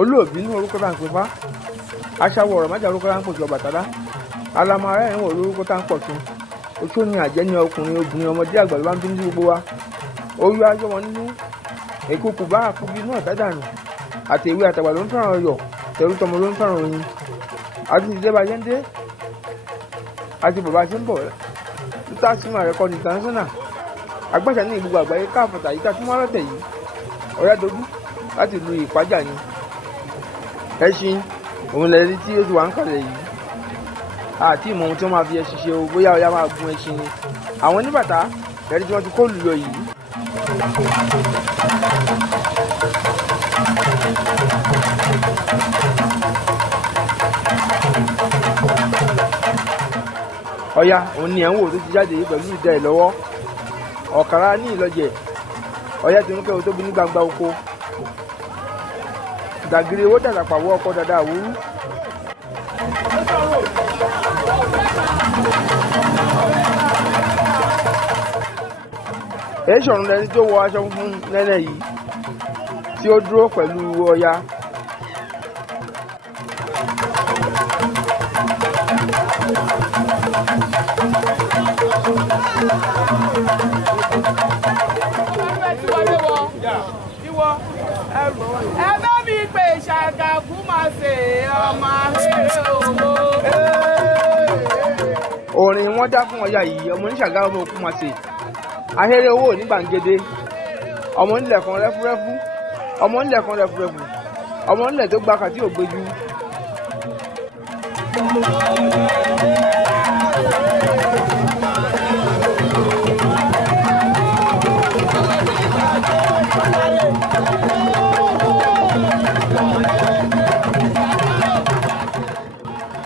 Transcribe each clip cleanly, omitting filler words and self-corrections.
olóòbí ní orúkọ tá à ń pè fá aṣáwọ̀ ọ̀rọ̀ májà orúkọ tá à ń pò sí Ọbàtálá alamara ẹ̀wọ̀n orúkọ tá à ń pọ̀ tún oṣó ni àjẹ́ ní ọkùnrin obìnrin ọmọdé àgbà ló bá ń bí ní gbogbo wa oyún ayọ̀ wọn nínú èkókò bá àkúbi inú àtàdànù àti ìwé àtàgbà ló ń fẹ́ràn ọyọ̀ tẹ̀rù tọmọ ló ń fẹ́ràn oyin àti ìdílé bá yẹn dé àti bàbá ṣe ń bọ̀ títà sínú àrẹ́kọ́ni international agbáṣà ní ìlú àgbáyé káfọ̀tà yìí ká tún wá lọ́tẹ̀ yìí Oyadolu láti ìlú Ìpájà ni ẹṣin òun lẹ́ni tí ó ti wà ń kalẹ̀ yìí àti ìmọ̀ ohun tí wọ́n máa fi ẹṣin ṣe o bóyá Ọya máa gun ẹṣin ni àwọn oníbàtà lẹ́ni tí wọ́n ti kó lùyọ yìí. Ọya òun ni ẹ̀ ń wò tó ti jáde yìí pẹ̀lú ìdá ẹ̀ lọ́wọ́ ọ̀kàrà ní ìlọ́jẹ̀ Ọya ti ń kẹ́ o tóbi ní gbangba oko dàgìrì owó dàgbà pàwọ́ ọkọ̀ dada àwòrú. èyí ṣọ̀run lẹni tó wọ aṣọ funfun nẹ́nẹ́ yìí tí ó dúró pẹ̀lú Ọya. ẹ bá mi pè Ṣàgàkú máa ṣe ọmọ ahéré owó. orin wọn dá fún Ọya yìí ọmọ oníṣàgá ọmọ òkú máa ṣe ahéré owó ní gbàǹgede ọmọ nílẹ̀ kan rẹ́fúrẹ́fú ọmọ nílẹ̀ kan rẹ́fúrẹ́fú ọmọ nílẹ̀ tó gba kàtí ògbéjú.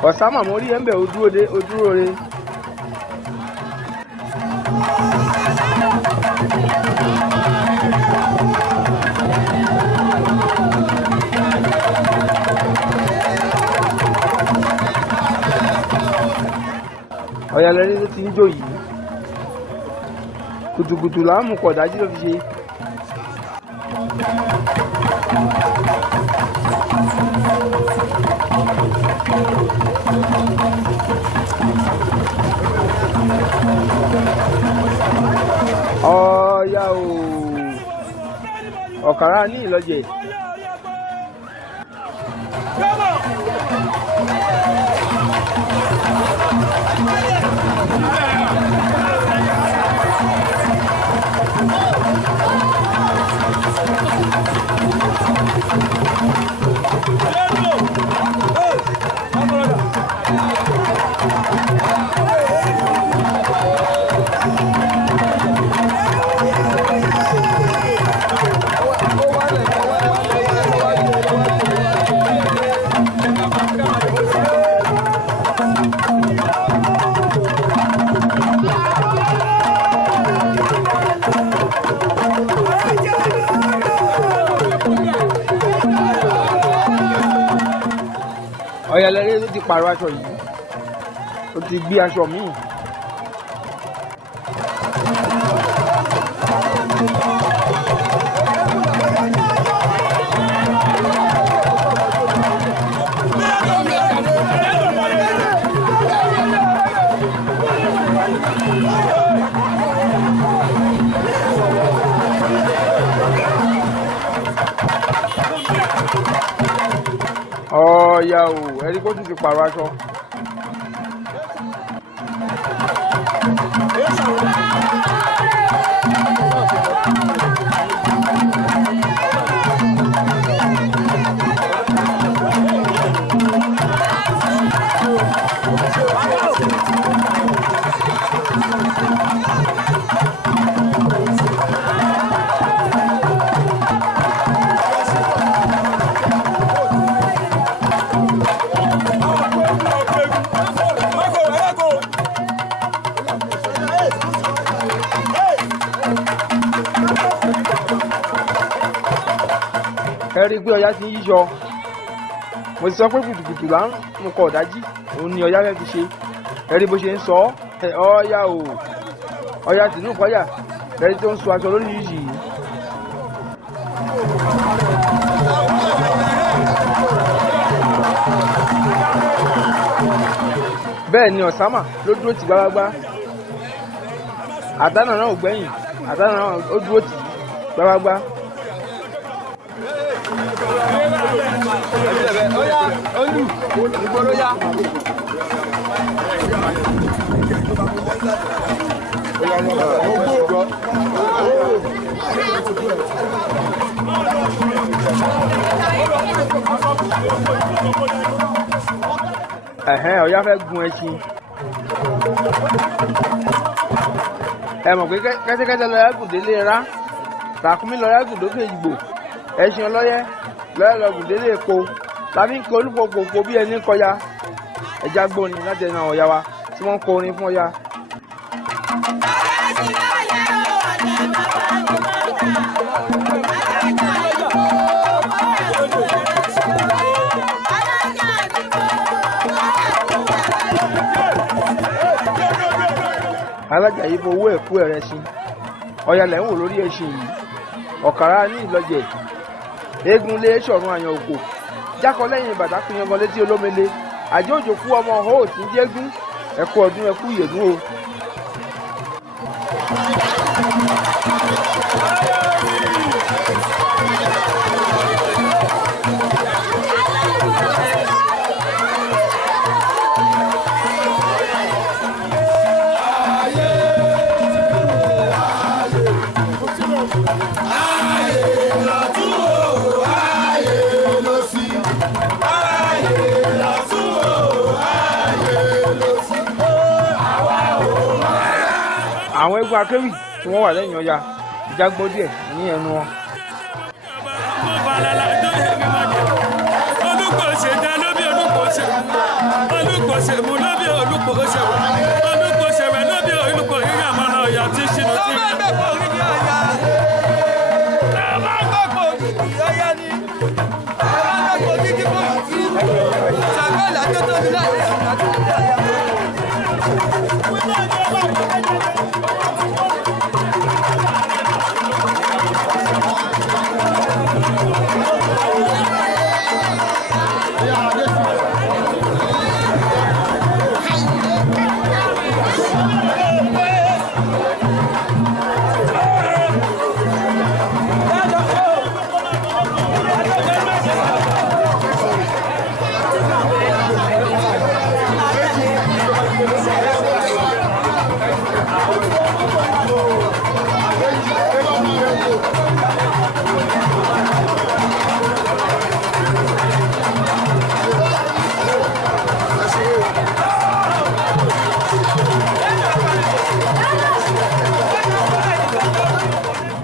ọ̀sánmà mo rí ẹ̀ńbẹ̀ ojúrò re. Ọya lẹ́ni tó ti ń jó yìí kùtùkùtù láàmú kọ̀ dájú ló fi ṣe. Ọya o ọ̀kàrà ní ìlọ́jẹ̀. Ọya lẹ́rẹ́ ló ti pààrọ̀ aṣọ yìí ó ti gbé aṣọ míì. Ọya o ẹni kó tún ti pààrọ̀ aṣọ. ẹ rí i pé Ọya ti ń yíyọ mo ti sọ pé kùtùkùtù là ń mú kọ ọ̀dájí òun ni Ọya fẹ́ fi ṣe ẹ rí bó ṣe ń sọ Ọya o Ọya tìǹú kọyà ẹ rí tó ń so aṣọ lórí yìí. bẹ́ẹ̀ ni ọ̀sámà ló dúró tì gbágbágbá àdánà náà ò gbẹ̀yìn àdánà náà ó dúró tì gbágbágbá. Ọ̀yá fẹ́ gun ẹṣin. Ẹ mọ̀ pé kẹ́tẹ́kẹ́tẹ́ lọ yàgùn délé rá, ràkúnmí lọ yàgùn dókè ìgbò, ẹṣin ọlọ́yẹ́ lọ́yẹ́ lọ gùn délé epo, lábí ń kọ olúpọ̀pọ̀ bí ẹni kọjá. Ẹja gbórin láti ẹnu àwọn ọ̀yá wa tí wọ́n ń kọ orin fún ọ̀yá. Alájà yìí fowó ẹ̀kú ẹ̀rẹ́ sí ọ̀yà lẹ́ ń wò lórí ẹṣin yìí ọ̀kàrà ní ìlọ́jẹ̀ eégún lé ṣọ̀run àyàn òkò jákọ lẹ́yìn bàtà pinyangan létí olómele àjọ òjò kú ọmọ ọ̀hún ò tí ń jégún ẹ̀kú ọdún ẹ̀kú ìyèdún o. Àwọn eégún akéwì tí wọ́n wà lẹ́yìn ọya ìjágbó díẹ̀ ní ẹnu wọn. Olùkọ́ṣe dá lóbi olùkọ́ṣe, olùkọ́ṣe mú lóbi olùkọ́ṣe, olùkọ́ṣe rẹ̀ lóbi olùkọ́ yíyá mọ́nà ọ̀yà tí ṣìnà tí rẹ̀.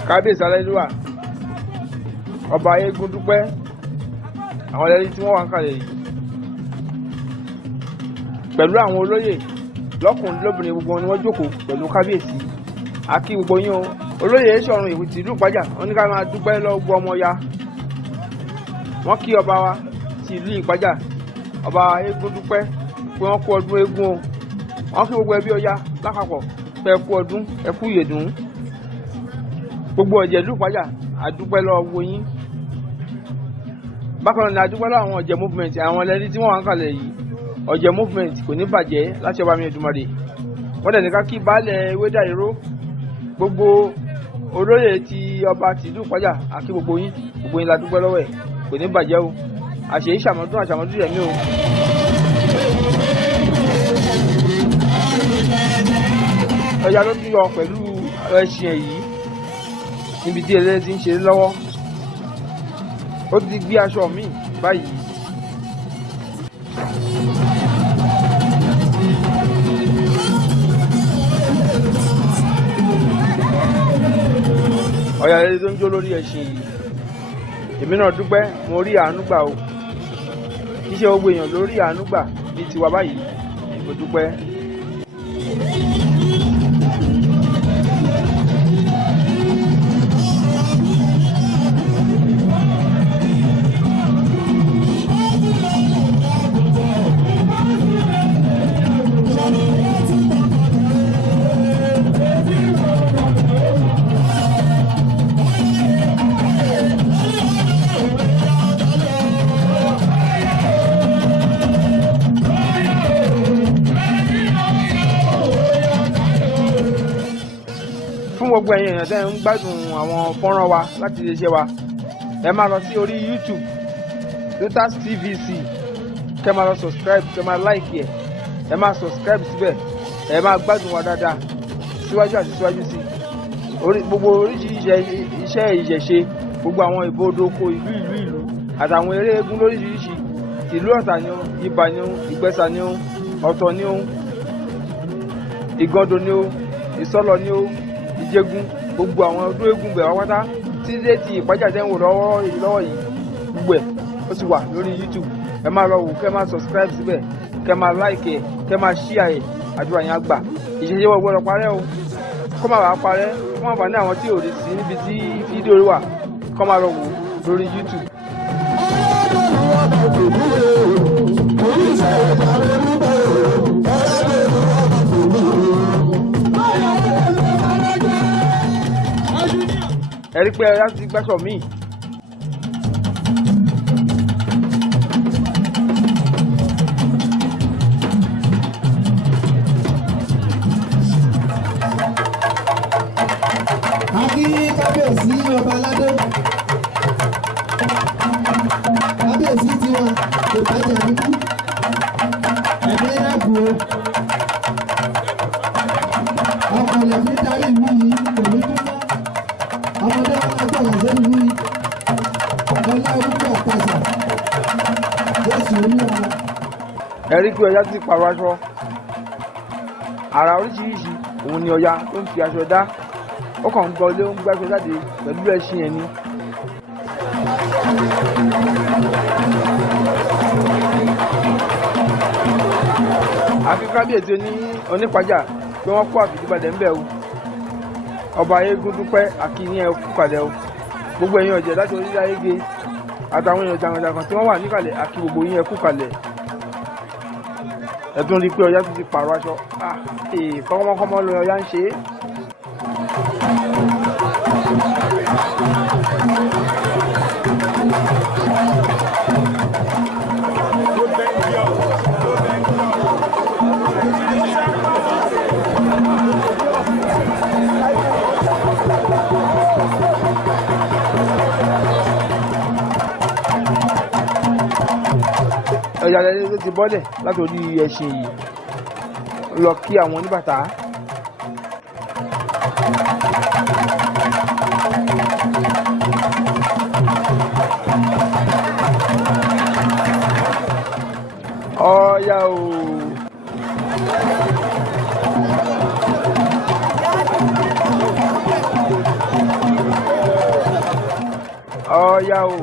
Kábíyèsí aláìlúwà ọba eégún dúpẹ́ àwọn ẹlẹ́ni tí wọ́n wà ń kalẹ̀ yìí pẹ̀lú àwọn olóyè lọ́kùnrin lóbìnrin gbogbo ni wọ́n jókòó pẹ̀lú kábíyèsí akí gbogbo yín o olóyè ṣọ̀run ìwé tìlú Ìpájà wọ́n ní ká máa dúpẹ́ lọ́wọ́ gbogbo ọmọ ya wọ́n kí ọba wa ti ìlú Ìpájà ọba eégún dúpẹ́ pé wọ́n kú ọdún eégún o wọ́n kí gbogbo ẹbí Ọya lápapọ̀ pé ẹ kú ọdún ẹ kú ìyèdún gbogbo ọ̀jẹ̀ ìlú Ìpájà àdúpẹ́ lọ́wọ́ gbogbo yín bákan náà àdúpẹ́ lọ́wọ́ àwọn ọ̀jẹ̀ movement àwọn ẹlẹ́ni tí wọ́n wà ń kalẹ̀ yìí ọ̀jẹ̀ movement kò ní bàjẹ́ láti ọba mi Èdùmàrè wọ́n dẹ̀ ní ká kí baálẹ̀ Ewédàìró gbogbo olóyè ti ọba tìlú Ìpájà àkí gbogbo yín la dúpẹ́ lọ́wọ́ ẹ̀ kò ní bàjẹ́ o àṣeyí àṣàmọ́dún rẹ̀ mí o. Ọya ló tún yọ pẹ̀lú ẹṣin ẹ̀ yìí níbi tí ẹlẹ́ni ti ń ṣe lọ́wọ́ ó ti gbé aṣọ míì báyìí. Ọya lẹ́ni tó ń jó lórí ẹṣin yìí èmi náà dúpẹ́ mo rí àánú gbà o iṣẹ́ gbogbo èèyàn lórí àánú gbà bíi tiwa báyìí mo dúpẹ́. gbogbo ẹ̀yin èèyàn tẹ́ ń gbádùn àwọn fọ́nrán wa láti iléeṣẹ́ wa ẹ máa lọ sí orí YouTube Lotus TVC kẹ́ máa lọ subscribe kẹ́ máa like ẹ máa subscribe síbẹ̀ ẹ máa gbádùn wa dáadáa síwájú àti síwájú sí gbogbo oríṣiríṣi iṣẹ́ ìṣẹ̀ṣe gbogbo àwọn ìbòdókò ìlú àtàwọn eré eégún lóríṣiríṣi ìlú Ọ̀tà ni ó Ibà ni ó Ìgbẹ́sà ni ó Ọ̀tọ̀ ni ó Ìgàndò ni ó Ìsọ́lọ̀ ni ó Ìjẹ̀gùn gbogbo àwọn ọdún eégún bẹ̀rẹ̀ wáta tí dé ti Ìpájà tẹ́ ń wò lọ́wọ́ yìí gbogbo ẹ̀ ó ti wà lórí YouTube ẹ máa lọ wò kẹ́ máa subscribe síbẹ̀ kẹ́ máa like kẹ́ máa share àdúrà yẹn àgbà ìṣẹ̀ṣe wọ́n gbọ́dọ̀ parẹ́ o kó máa wàá parẹ́ kó máa bà ní àwọn tí ò lè sí níbi tí fídíò wà kó máa lọ wò lórí YouTube. ẹ rí pé ẹ láti gbẹ́sọ̀ míì. Kábíyèsí ọba aládé kábíyèsí tiwọn Ìpájà níbí ẹ̀mí ẹ̀bù o ọkọ̀ lè fi darí ìlú yìí pẹ̀lú túmọ̀ ọmọdé wọn máa gbọ̀ngàn sí ìlú yìí ọlá orúkọ ọ̀pàṣà Jésù olúwa. ẹ̀rí pé Ọya ti pààrọ̀ aṣọ àrà oríṣiríṣi òun ni Ọya tó ń fi aṣọ dá ó kàn ń gbọ́ ilé ó ń gbàgbé jáde pẹ̀lú ẹṣin ẹ̀ ni. àfi kábíyèsí ní Onípájà pé wọ́n kó àfìdíbalẹ̀ ń bẹ̀ o ọba eégún dúpẹ́ àkíní ẹ̀ kú kalẹ̀ o gbogbo ẹ̀yin ọ̀jẹ̀ láti orílẹ̀ ayége àtàwọn èèyàn jàǹdàkàn tí wọ́n wà níkàlẹ̀ àkí gbogbo yín ẹ̀ kú kalẹ̀ ẹ̀ tún rí i pé Ọya tún ti pààrọ̀ aṣọ kọ́mọkọ́mọ lọ Ọya ń ṣe é. Ọya ló ti bọ́lẹ̀ látòrí ẹṣin yìí lọ kí àwọn oníbàtà. Ọya o. Ọya o.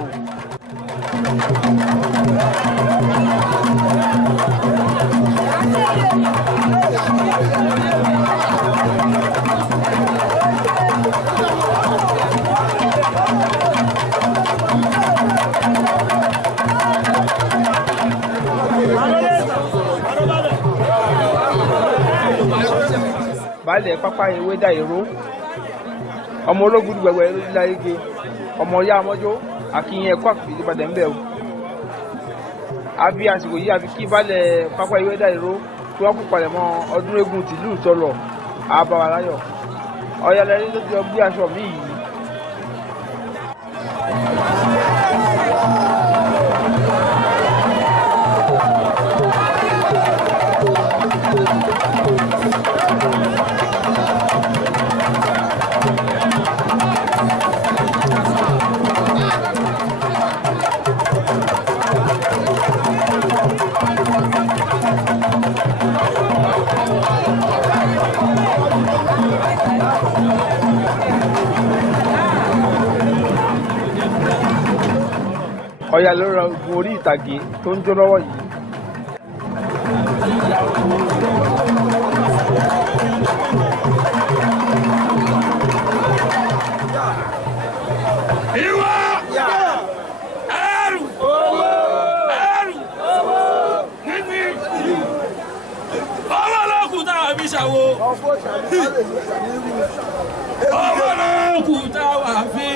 Baálẹ̀ pápá ewé dá èrò ọmọ ológun gbẹgbẹ lórílẹ̀ ayége ọmọ Ọya amọ́jọ́ àkíyàn ẹ̀kọ́ àfìdí padà ń bẹ̀ o. àbí àsìkò yìí àfi kí baálẹ̀ pápá ewé dá èrò tí wọ́n kú palẹ̀ mọ́ ọdún eégún tìlú Ìsọlọ̀ àbáwaláyọ̀ Ọya lẹ́yìn tó ti lọ gbé aṣọ mi yìí. Ọya ló ra ogun orí ìtàgé tó ń jó lọ́wọ́ yìí. Ìwọ ẹrù níní ọwọ́ lọ́kùn tá a fi ṣàwo ọwọ́ lọ́kùn tá a fi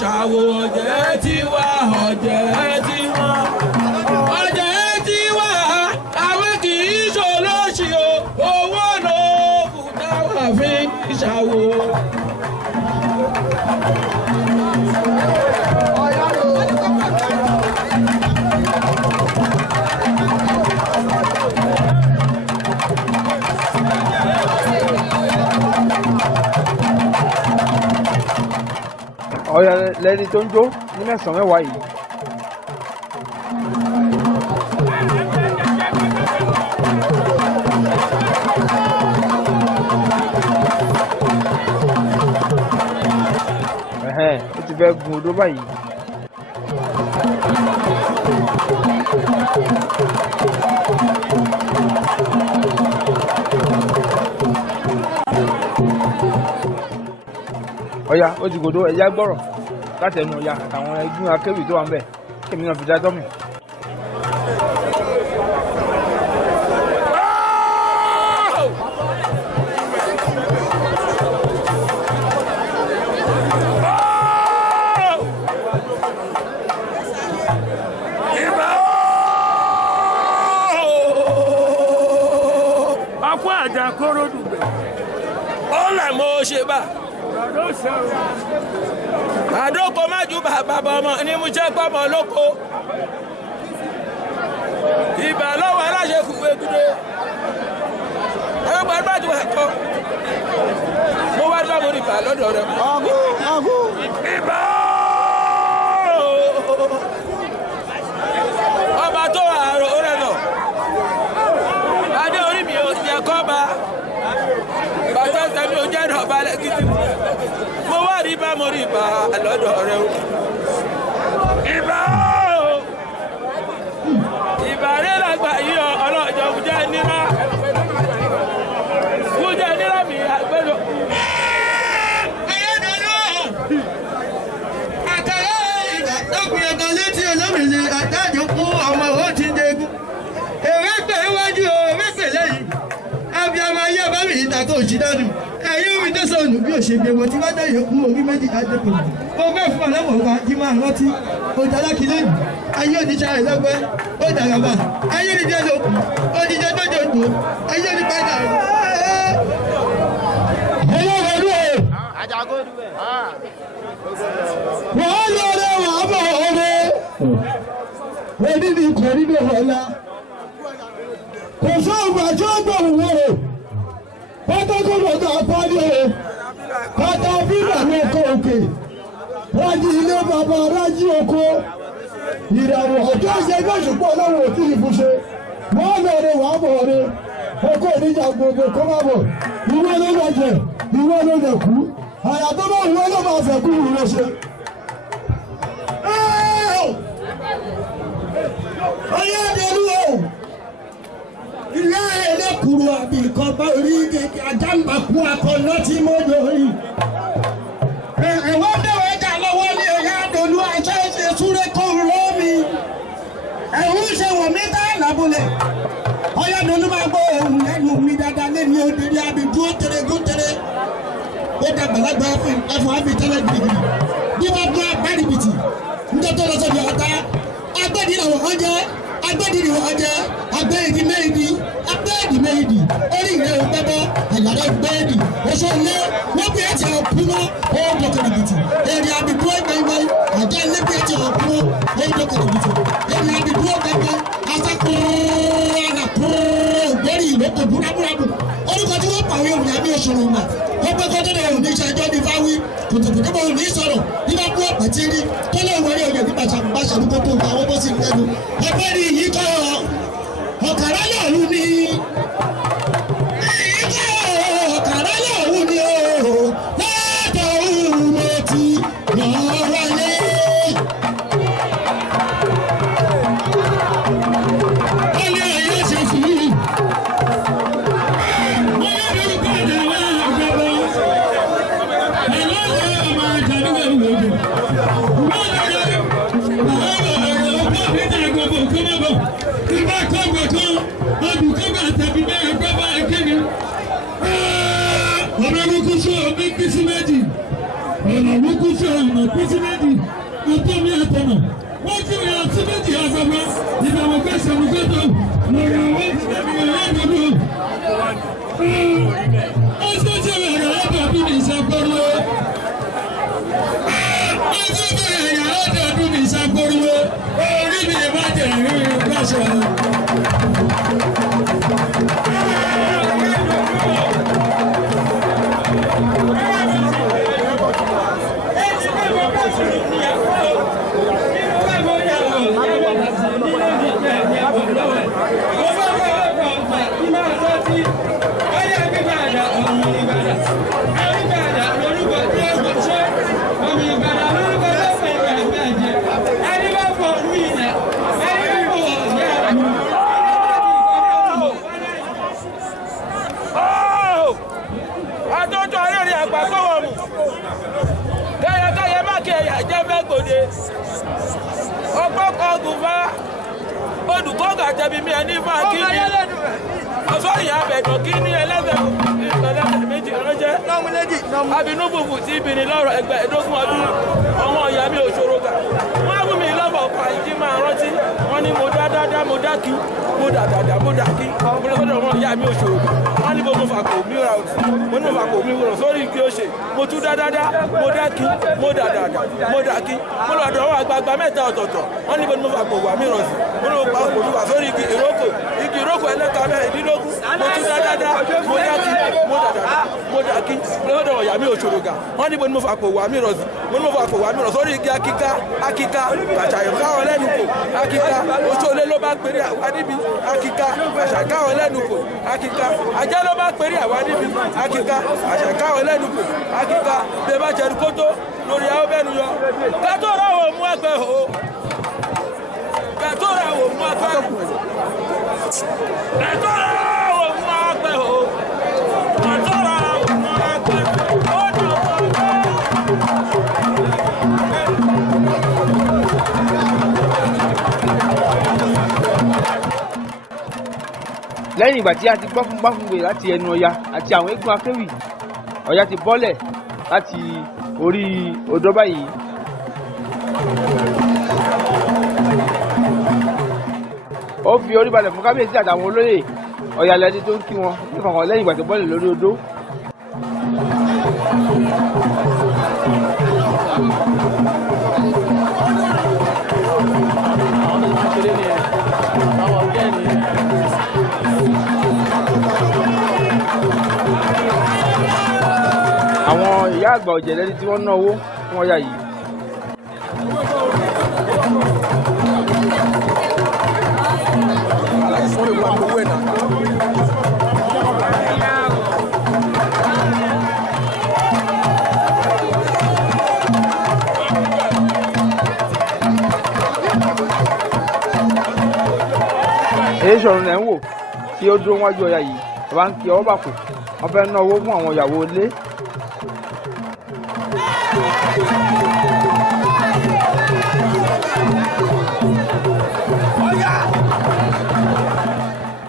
ṣàwo ọ̀jẹ̀ tiwa ọ̀jẹ̀ tiwa ọ̀jẹ̀ tiwa àwọn kì í ṣòlóṣì o owó lọ́kùn tá a fi ṣàwo. ọ̀yà lẹ́ni tó ń jó ní mẹ́sàn-án mẹ́wàá yìí. Ó ti fẹ́ gun odó báyìí. Ọ̀yà ó ti gòdó ẹ̀yà gbọ́rọ̀ láti ẹnu ọ̀yà àtàwọn ẹgbẹ́ akéwì tó wà ń bẹ̀ kémi náà fi dá tọ́mì. Kóró dùgbẹ̀. Ó là mo ṣe bá. Àdókò má ju bàbá ọmọ ní mú jẹ́ pọ́mọ lóko. Ìbà lọ́wọ́ aláṣẹ kùgbé gúdé. Ẹgbẹ́ gbájú ẹ̀kọ́. Mo wá dá mo rí ìbà lọ́dọ̀ rẹ̀. Ìbà ọba tó àrò rẹ̀ lọ. Adé orí mi ò jẹ́ kọ́ bá. Bàtà sẹ́mi ò jẹ́ ìrọ̀bá lẹ́kìtì. Mo wá rí bá mo rí ìbà lọ́dọ̀ rẹ̀ o. Ìbà o. Ìbà rẹ̀ làgbà yìí ọlọ́jọ́ jẹ́ nílá. Mo jẹ́ nílá mi àgbẹ̀dọ̀. Oyadolu àtàrà ìgbàgbọ́ kan létí olómìnir àtàjù fún ọmọ owó tí ń dégún. Èrè pè wájú o, èrè pè lẹ́yìn. Abiyamọ ayé bá mi ìtàkùn òṣìdánù. Ẹ̀yin omi tó sọnù bí òṣègbè wọ́n ti wá dá yòókù orí méjì àdẹ́kùn. Mo fẹ́ fún ọlọ́mọ ọba kí máa rántí. Òjà lákìlẹ́yìn. Ayé oníṣà ìlọ́gbẹ́. Ó dàgbà. Ayé oníjẹ́ lókun. Oníjẹ́ tó jòjò. Ayé onípadà. Oyadolu o. Wọ́n lọ́rẹ́ wà bọ̀ ọ̀rẹ́. Èmi ni kò rí ní ọ̀la. Kò sóògbà tí ó gbọ̀rù wọ̀rọ̀. Pátákó lọ́dọ̀ apárí o. Pátá bíbà ní ọkọ̀ òkè. Rájí ilé bàbá rájí oko. Ìràwọ̀ ọjọ́ ṣe gbọ́sùpọ̀ ọlọ́run òtí ìbúṣe. Wọ́n lọ́rẹ́ wà bọ̀ ọ̀rẹ́. Oko ìníjà gbogbo kó má bọ̀. Ìwọ ló lọ jẹ, ìwọ ló lọ kú. Àyà tó bá ìwọ ló máa fẹ́ kú ìrìn ṣe. Oyadolu o. Ilé ẹlẹ́kùrú àbí nǹkan bá orí àjàmbákú akọ̀nà tí mo lórí. Ẹ̀wọ́n dẹ̀wọ̀ ẹja lọ́wọ́ ní Oyadolu aṣọ ìṣe súré kó rọ́ mi. Ẹ̀hún ṣe wọ̀ mí tá lábúlẹ̀. Oyadolu máa gbọ́ ohun lẹ́nu mi dáadáa lẹ́ni òdìrí àbí dúró tẹ̀rẹ̀. Ó dàgbàlagbà ẹ̀fọ́ àbí tẹ́lẹ̀ gbìgbì. Bí wọ́n gbọ́ agbárìbìtì, níjọ́ tó lọ sọ́jà ọ̀tá. Agbẹ́dìrì àwọn jẹ́, agbẹ́dìrì àwọn jẹ́, agbẹ́dì méjì, agbẹ́dì méjì. Orí ìrẹ́ ò gbẹ́bọ́, àyàrá gbẹ́dì. Oṣù ilé, wọ́n bí ẹ̀jẹ̀ ọ̀pùnmọ́, ó dọ̀kẹ̀rẹ̀bìtì. Èrè àbìdúró gbẹ̀ngbẹ̀, àjẹ́ ilé bí ẹ̀jẹ̀ ọ̀pùnmọ́, ó dọ̀kẹ̀rẹ̀bìtì. Èrè àbìdúró gbẹ̀ngbẹ̀, asákòó ògbẹ́rì ìlókò búrábúrábù. Orúkọ tí wọ́n pàwé òun àbí òṣòro mà. Wọ́n pẹ́ kọ́tọ́ náà òní ìṣẹ́jọ́ ní fáwí. Kòtòkòtò bọ̀ òní sọ̀rọ̀. Nígbà kú ọ̀pẹ̀ tí rí. Tọ́lá ìwọlé òye nípa ṣàbùbáṣàbù tó tó àwọn bó sì lẹ́nu. Ẹgbẹ́ ni yìí kọ́ ọ̀kàrá lọ́ọ̀rù ni. Ọ̀kàrá lọ́ọ̀rù ni o. Látọ̀ òun mo ti lọ wáyé. Ọlẹ́ ayé ṣe sùúrù. Ọ̀nà olùkúṣe ọ̀nà písí méjì àtọ́mí àtọ̀nà wọ́n ti rìn àti méjì àgbàgbà ìdààmú fẹsẹ̀ nìkọ́tọ̀ lórí àwọn ìṣẹ́mi Oyadolu. Ọjọ́ tí ó yàrá ọdọọdún ní ìṣàkóríwé. Ọjọ́ tí ó yàrá ọdọọdún ní ìṣàkóríwé. Orí mi má jẹ̀ rí ìgbàṣọ. gàjẹ́bi mi ẹni fún akíní ọ̀sọ́ ìyá àbẹ̀dọ̀ kí ní ẹlẹ́sẹ̀ méjì ránṣẹ́ abinú bùbù tí ibìnrin lọ́rọ̀ ẹgbẹ́ ẹ̀dógún ọdún ọmọ ìyá mi òṣòro gà wọ́n á fún mi lọ́bọ̀ ọ̀pá ìdí máa rántí wọ́n ní mo dá dáadáa mo dá kí mo dà dàdà mo dà kí mo lọ sọ́dọ̀ ọmọ ìyá mi òṣòro gà wọ́n ní mo fà kò mí ra mo ní mo fà kò mí rọ̀ sórí kí ó ṣe mo tún dá dáadáa mo dá kí mo dà dàdà mo dà kí mo lọ dọ̀ wọ́n àgbààgbà mẹ́ta ọ̀tọ̀ọ̀tọ̀ wọ́n ní mo fà kò wà mí rọ̀ sí mo ní mo pa kò mí wà sórí igi ìrókò ẹlẹ́ka mẹ́rìndínlógún mo tún dá dáadáa mo dá kí mo dà dàdà mo dà kí lọ́dọ̀ ọ̀yà mi òṣòro gà wọ́n ní mo fà kò wà mí rọ̀ sí mo ní mo fà kò wà mí rọ̀ sórí igi akíká kàṣàyọ̀ káwọn lẹ́nu kò akíká oṣoolé ló bá pèrè àwa níbi akíká kàṣà káwọn lẹ́nu kò akíká ajá ló bá pèrè àwa níbi akíká kàṣà káwọn lẹ́nu kò akíká bẹ́ẹ̀ bá jẹ̀rù kótó lórí àwọn bẹ́ẹ̀nu yọ kátó ra wò mú ẹgbẹ́ o kátó ra wò mú ẹgbẹ́ o kátó ra wò mú ẹgbẹ́ o kátó ra wò mú ẹgbẹ́ o dùn ó. lẹ́yìn ìgbà tí a ti gbọ́ fún gbáfúngbè láti ẹnu Ọya àti àwọn eégún akéwì Ọya ti bọ́lẹ̀ láti orí odò báyìí. ó fi orí balẹ̀ fún kábíyèsí àtàwọn olóyè Ọya lẹ́ni tó ń kí wọn nífọ̀kàn lẹ́yìn ìgbà tó bọ́lẹ̀ lórí odò. àwọn ìyá àgbà ọ̀jẹ̀ lẹ́ni tí wọ́n ná owó fún Ọya yìí. èyí sọ̀rọ̀ lẹ́ ń wò tí ó dúró wájú Ọya yìí bàbá ń kí ọwọ́ bàkù wọ́n fẹ́ ná owó fún àwọn ìyàwó ilé.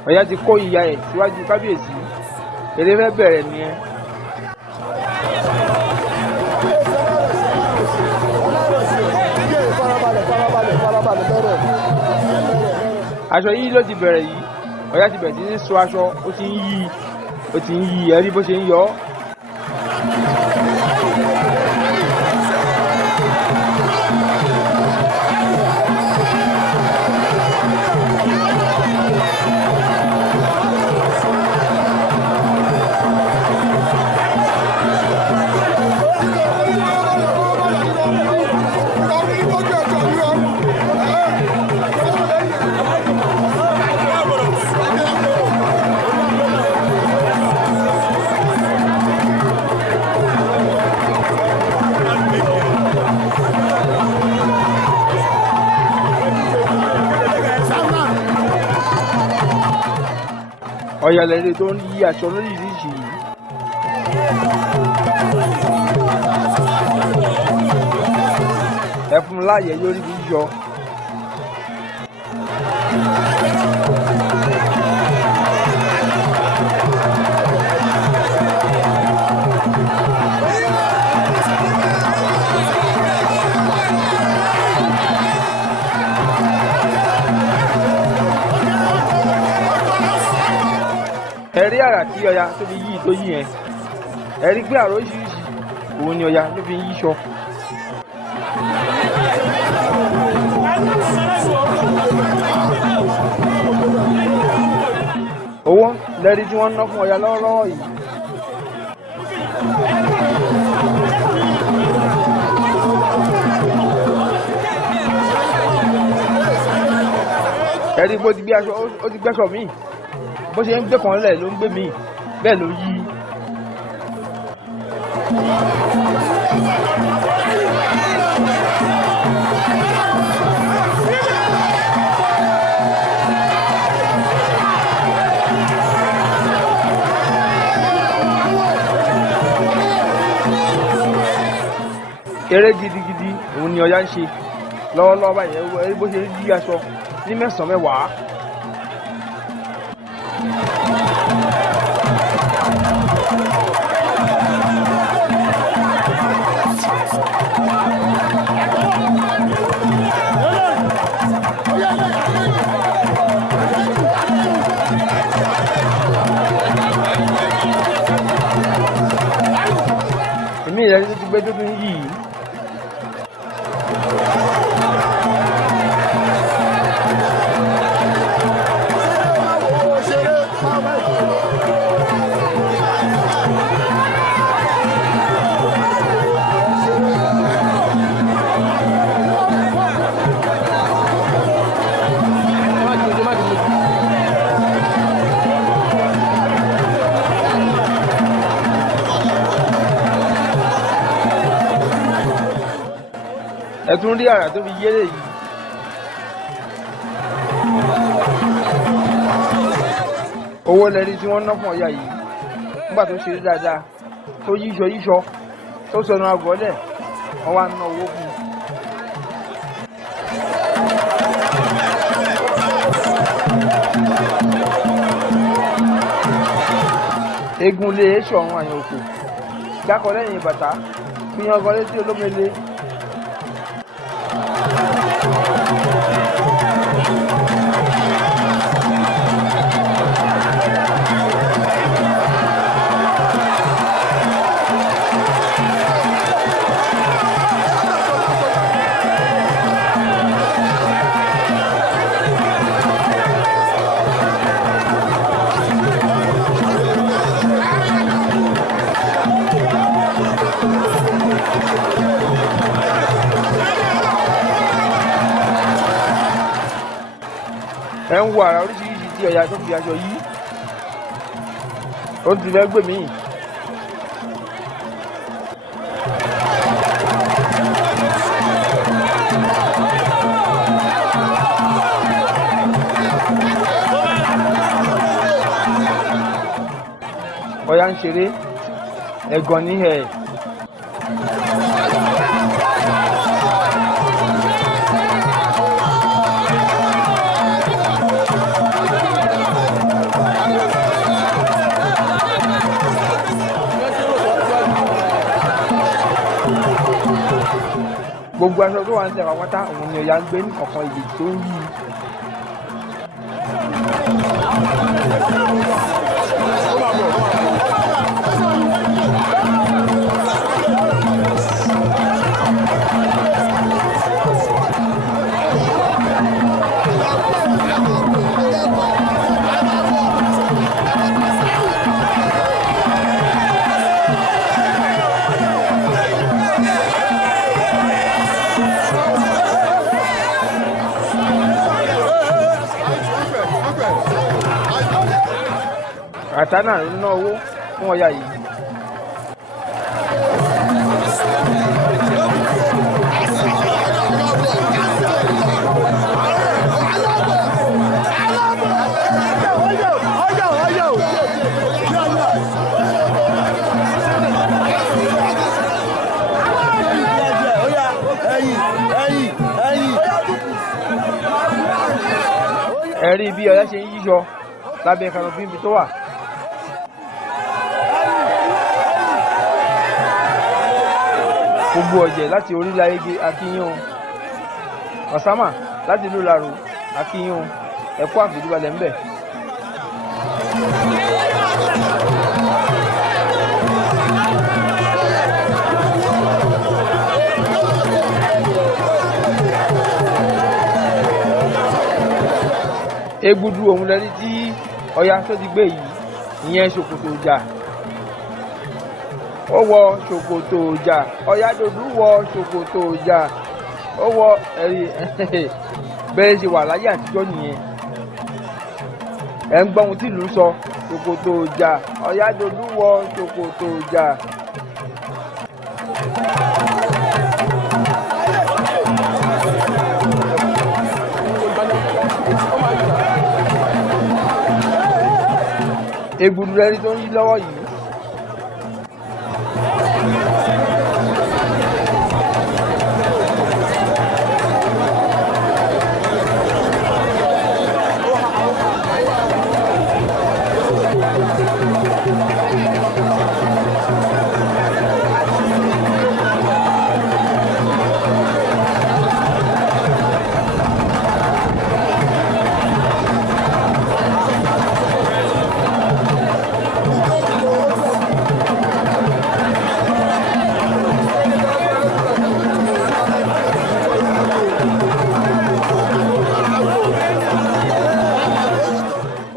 Ọya ti kó ìyá ẹ̀ síwájú kábíyèsí eré fẹ́ bẹ̀rẹ̀ nìyẹn. aṣọ yìí ló ti bẹ̀rẹ̀ yìí Ọya ti bẹ̀rẹ̀ sí ní so aṣọ ó ti ń yí ẹ̀rí bó ṣe ń yọ ọ́. Ọya lẹ́ni tó ń yí aṣọ lóríṣiríṣi yìí. ẹ fún láàyè lórí yíyọ. ẹ̀rí àrà tí Ọya tó fi yí tó yí yẹn ẹ̀rí pé àrò oríṣiríṣi òun ni Ọya ló fi ń yíṣọ. owó lẹ́rí tí wọ́n ń ná fún Ọya lọ́wọ́lọ́wọ́ yìí. ẹ̀rí bó ti gbé aṣọ ó ti gbẹ́sọ̀ míì bó ṣe ń gbé kan lẹ̀ ló ń gbé míì bẹ́ẹ̀ ló yí. eré gidigidi òun ni Ọya ń ṣe lọ́wọ́lọ́wọ́ báyìí bó ṣe ń yí aṣọ ní mẹ́sàn-án mẹ́wàá. èmi ìrẹsì tó ti gbé tó tún yìí. ẹ tún rí àrà tó fi yéré yìí. owó lẹ́rí tí wọ́n ná fún ọ̀yà yìí nígbà tó ṣe dáadáa tó yíṣọ tó sọnù àgọ́lẹ̀ wọ́n wá ná owó fún un. egun lè ṣọ̀run àyàn òkò jákọ lẹ́yìn bàtà fihàn ọgọ́ létí olómele. ẹ ń wo àrà oríṣiríṣi tí Ọya tó fi aṣọ yìí ó ti fẹ́ gbé mi. Ọya ń ṣeré ẹ̀gàn ní ẹ̀. Gbogbo aṣọ tó wà ń tẹ̀wá pátá òun ni Ọya ń gbé ní kọ̀ọ̀kan ìdè tó ń yí. Àtànà ń ná owó fún Ọya yìí. Ẹ rí bí Ọya ṣe ń yíyọ lábẹ́ kanopí ibi tó wà. Gbogbo ọ̀jẹ̀ láti orílẹ̀ ayége akíyún ọ̀sámà láti ìlú Ìlaro akíyún ẹ̀kọ́ àfìdíbalẹ̀ ń bẹ̀. Egbudu òun lẹ́rí tí Ọya tó ti gbé yìí ìyẹn ṣòkòtò ìjà. Ó wọ ṣòkòtò ìjà Oyadolu wọ ṣòkòtò ìjà ó wọ ẹ̀rí bẹ́ẹ̀ ṣe wà láyé àtijọ́ nìyẹn. Ẹ̀ ń gbọ́ ohun tí ìlú sọ ṣòkòtò ìjà Oyadolu wọ ṣòkòtò ìjà. Egbudu rẹ̀ tó ń yí lọ́wọ́ yìí.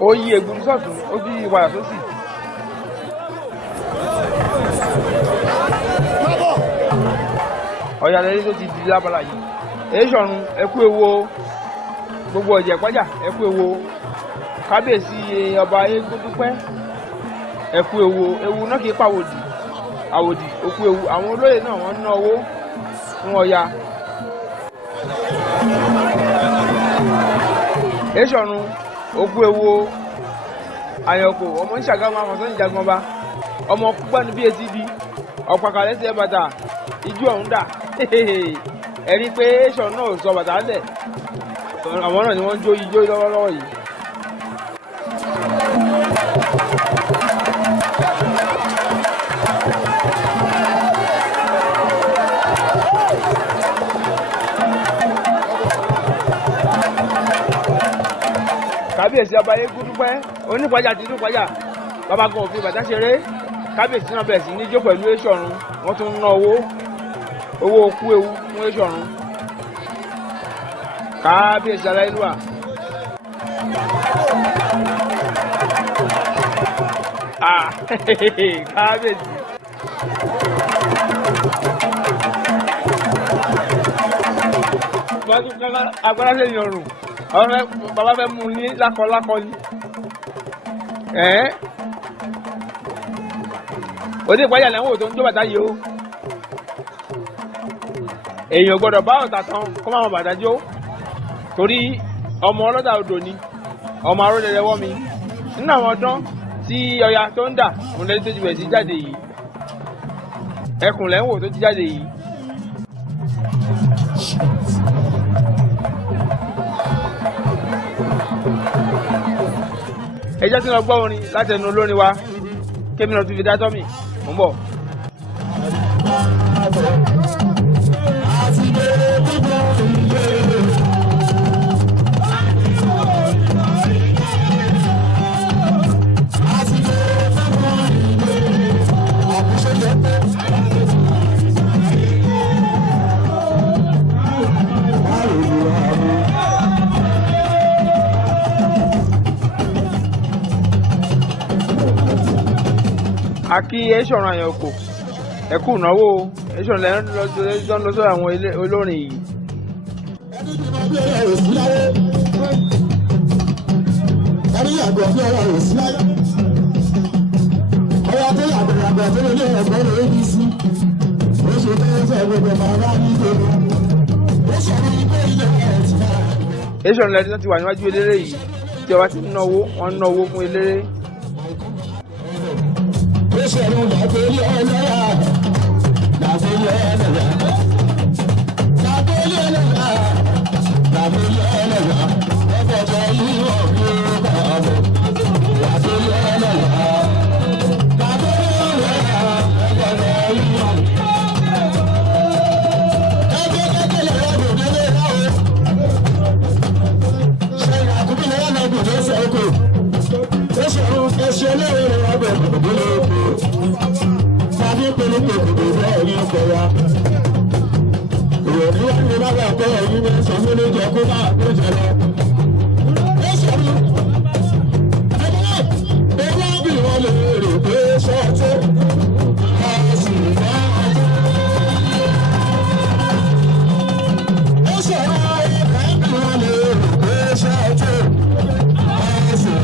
ó yí egbun sọ́tún ó yí ìwàyà sósì. Ọ̀yàlẹ́lé tó ti di lábala yìí èyí sọ̀run ẹkú ewo gbogbo ọ̀jẹ̀ pọ́jà ẹkú ewo kábíyèsí ọba Egúndúpẹ́ ẹkú ewu náà kì í pa àwòdì òkú ewu àwọn olóyè náà wọ́n ná owó fún Ọya. èyí sọ̀run òkú ewu àyànkò ọmọ ìṣàgámọ afọ̀sọ́ ìjagun ọba ọmọ púpọ̀ ní bí etí bí ọ̀pàkàlẹ́ sí ẹ bàtà ijú ọ̀hún dà ẹ̀rí pé ṣọ̀ náà sọ bàtà lẹ̀ àwọn náà ni wọ́n jó ijó lọ́wọ́lọ́wọ́ yìí. kábíyèsí ọba Egúndúpẹ́ onípàjà ti dúpàjà bàbá gan òfin bàtà ṣeré kábíyèsí náà bẹ̀rẹ̀ sí ní jó pẹ̀lú Èṣọ̀run wọ́n tún ń ná owó òkú ewu fún Èṣọ̀run kábíyèsí aláìlúwà. kábíyèsí. agbára ṣe yọrùn ọ̀rẹ́ bàbá fẹ́ mú ní lákọ̀ọ́lákọ̀ ni. òde ìpájà lẹ́wọ̀n tó ń jó bàtà yìí o èèyàn gbọ́dọ̀ bá ọ̀tà tán kó máa bàtà jó torí ọmọ ọlọ́dà odò ni ọmọ aródẹ̀dẹ̀ wọ́ mi nínú àwọn ọdún tí Ọya tó ń dà òun lẹ́yìn tó ti bẹ̀rẹ̀ sí jáde yìí ẹkùn lẹ́wọ̀n tó ti jáde yìí. ẹ jẹ́ kí n lọ gbọ́ orin láti ẹnu olórin wa kémi lọ tún fi dá tọ́mì mò ń bọ̀. Akí Èṣọ̀run Àyànkò ẹ̀kú ìnáwó Èṣọ̀run lẹ́nu lọ sọ́dọ̀ àwọn olórin yìí. Èṣọ̀run lẹ́nu ti wà níwájú eléré yìí tí ọba ti ń náwó wọ́n ń náwó fún eléré. Èṣọ̀run làbẹ̀lẹ̀ ọlọ́yà làbẹ̀lẹ̀ ọlọ́yà làbẹ̀lẹ̀ ọlọ́yà làbẹ̀lẹ̀ ọlọ́yà ọ̀pọ̀pọ̀ yìí wọ̀ ní ọgbà ọ̀bọ̀ làbẹ̀lẹ̀ ọlọ́yà làbẹ̀lẹ̀ ọlọ́yà ọ̀pọ̀pọ̀ yìí wọ̀. Ẹgbẹ́gbẹ́lẹ̀ ọdún délé náà ṣe àkúbílẹ̀ ọ̀nà ìbùdó sẹ́kù. Èṣọ̀run ẹṣẹ lẹ́rẹ̀ ọbẹ̀ ìbílẹ̀ èkó tàbí pẹ̀lúpẹ̀ kòkòrò bẹ́ẹ̀ ní ọkọ̀ wa. Ìròyìn wá ní bàbá àkọ́ ẹ̀yìn ní sọ́mú ló jẹ kó máa tó jẹ lọ. Èṣọ̀run ẹgbẹ́ bí wọ́n lè rò pé ṣọ́ọ̀tì ọ̀sùn náà. Èṣọ̀run ẹgbẹ́ bí wọ́n lè rò pé ṣọ́ọ̀tì ọ̀sùn.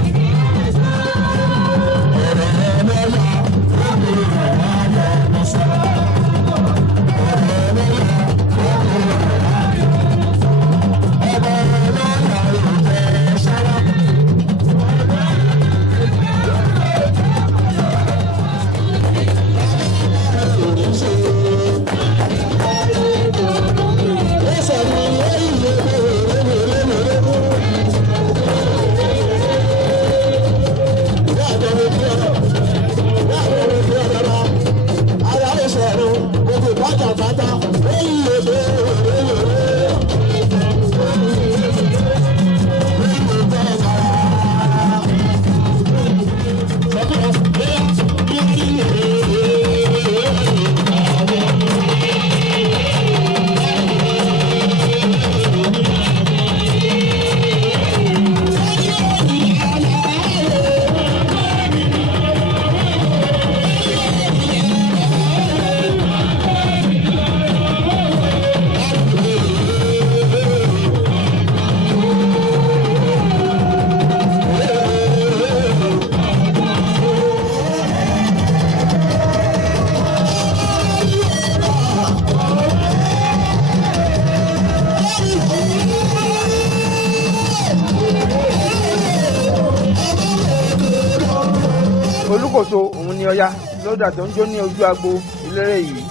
olùkóso òun ni Ọya lọ́dà tó ń jó ní ojú agbo eléré yìí.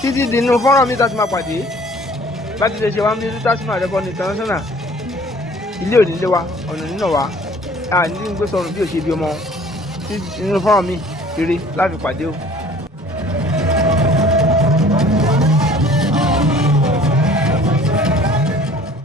títí di inú fọ́nrán mi láti máa pàdé láti lè ṣe wá ní Tasma Record International. ilé òní lé wa ọ̀nà nínà wa a ní gbé sọ̀rọ̀ bí òṣèbí ọmọ. títí inú fọ́nrán mi kiri láti pàdé o.